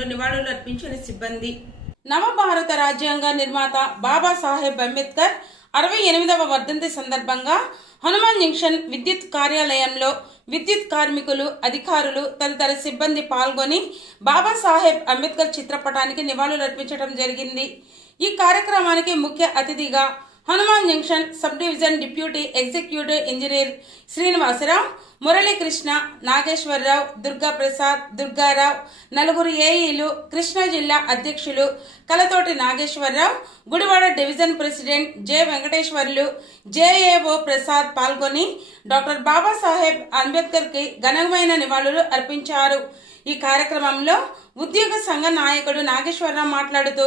కార్యాలయంలో నివాళులు అర్పించిన సిబ్బంది. నవభారత రాజ్యాంగ నిర్మాత బాబాసాహెబ్ అంబేద్కర్ 68వ వర్ధంతి సందర్భంగా హనుమాన్ జంక్షన్ విద్యుత్ కార్యాలయంలో విద్యుత్ కార్మికులు, అధికారులు తదితర సిబ్బంది పాల్గొని బాబాసాహెబ్ అంబేద్కర్ చిత్రపటానికి నివాళులు అర్పించడం జరిగింది. ఈ కార్యక్రమానికి ముఖ్య అతిథిగా Hanuman junction sub division deputy executive engineer Srinivasarao, Muralikrishna, Nageswararao, Durgaprasad, Durgarao, నలుగురు ఏఈలు, కృష్ణా జిల్లా అధ్యక్షులు Kalathoti Nageswararao, Gudivada division president J Venkateswarlu, JAO Prasad పాల్గొని డాక్టర్ బాబాసాహెబ్ అంబేద్కర్కి ఘనమైన నివాళులు అర్పించారు. ఈ కార్యక్రమంలో ఉద్యోగ సంఘ నాయకుడు నాగేశ్వరరావు మాట్లాడుతూ,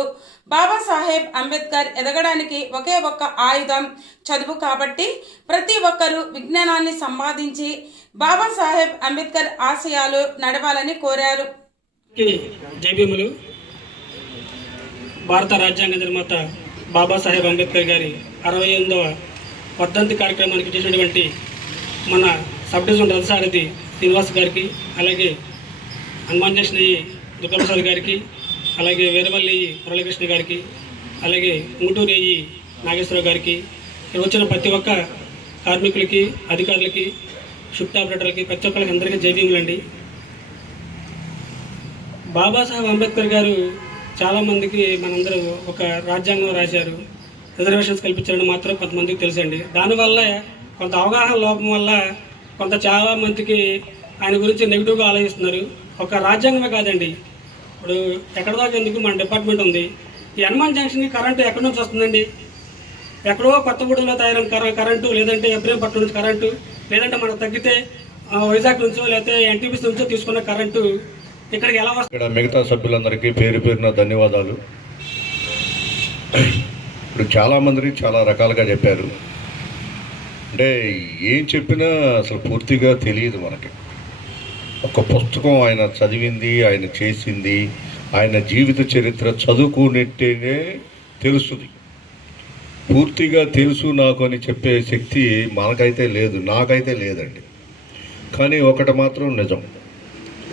బాబాసాహెబ్ అంబేద్కర్ ఎదగడానికి ఒకే ఒక్క ఆయుధం చదువు కాబట్టి ప్రతి ఒక్కరూ విజ్ఞానాన్ని సంపాదించి బాబాసాహెబ్ అంబేద్కర్ ఆశయాలు నడవాలని కోరారు. జైభీములు. భారత రాజ్యాంగ నిర్మాత బాబాసాహెబ్ అంబేద్కర్ గారి 68వ వర్ధంతి కార్యక్రమానికి చేసినటువంటి మన సబ్ డివిజన్ రథసారథి శ్రీనివాస్ గారికి, అలాగే హనుమాన్ జంక్షన్ దుర్గాప్రసాద్ గారికి, అలాగే వీరవల్లి మురళీకృష్ణ గారికి, అలాగే ఉంగుటూరు నాగేశ్వరరావు గారికి, ఇక్కడ వచ్చిన ప్రతి ఒక్క కార్మికులకి, అధికారులకి, షిఫ్ట్ ఆపరేటర్లకి, ప్రతి ఒక్కరికి అందరికీ జైభీములండి. బాబాసాహెబ్ అంబేద్కర్ గారు చాలామందికి మనందరూ ఒక రాజ్యాంగం రాశారు, రిజర్వేషన్స్ కల్పించారని మాత్రం కొంతమందికి తెలుసండి. దానివల్ల కొంత అవగాహన లోపం వల్ల చాలామందికి ఆయన గురించి నెగిటివ్గా ఆలోచిస్తున్నారు. ఒక రాజ్యాంగమే కాదండి, ఇప్పుడు ఎక్కడ దాకా ఎందుకు మన డిపార్ట్మెంట్ ఉంది. ఈ హనుమాన్ జంక్షన్కి కరెంటు ఎక్కడి నుంచి వస్తుందండి? ఎక్కడో కొత్తగూడెంలో తయారైన కరెంటు, లేదంటే ఇబ్రహీంపట్నం నుంచి కరెంటు, లేదంటే మనకు తగ్గితే వైజాగ్ నుంచో లేకపోతే ఎన్టీపీసీ నుంచో తీసుకున్న కరెంటు ఇక్కడికి ఎలా వస్తుంది? ఇక్కడ మిగతా సభ్యులందరికీ పేరు పేరున ధన్యవాదాలు. ఇప్పుడు చాలామంది చాలా రకాలుగా చెప్పారు. అంటే ఏం చెప్పినా అసలు పూర్తిగా తెలియదు మనకి. ఒక పుస్తకం ఆయన చదివింది, ఆయన చేసింది, ఆయన జీవిత చరిత్ర చదువుకునేటేనే తెలుస్తుంది. పూర్తిగా తెలుసు నాకు అని చెప్పే శక్తి మనకైతే లేదు, నాకైతే లేదండి. కానీ ఒకటి మాత్రం నిజం,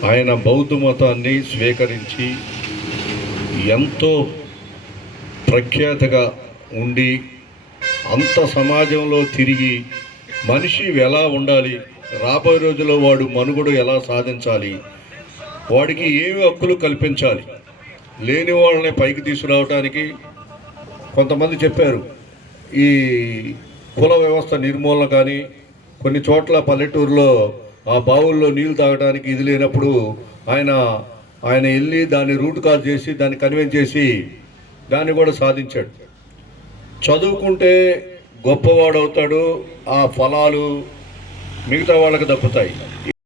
ఆయన బౌద్ధ మతాన్ని స్వీకరించి ఎంతో ప్రఖ్యాతగా ఉండి అంత సమాజంలో తిరిగి మనిషి ఎలా ఉండాలి, రాబోయే రోజుల్లో వాడు మనుగడ ఎలా సాధించాలి, వాడికి ఏమి హక్కులు కల్పించాలి, లేని వాళ్ళని పైకి తీసుకురావడానికి కొంతమంది చెప్పారు. ఈ కుల వ్యవస్థ నిర్మూలన కానీ, కొన్ని చోట్ల పల్లెటూరులో ఆ బావుల్లో నీళ్లు తాగడానికి ఇది లేనప్పుడు ఆయన వెళ్ళి దాన్ని రూట్ కాజ్ చేసి దాన్ని కన్విన్స్ చేసి దాన్ని కూడా సాధించాడు. చదువుకుంటే గొప్పవాడవుతాడు, ఆ ఫలాలు మిగతా వాళ్ళకి దక్కుతాయి.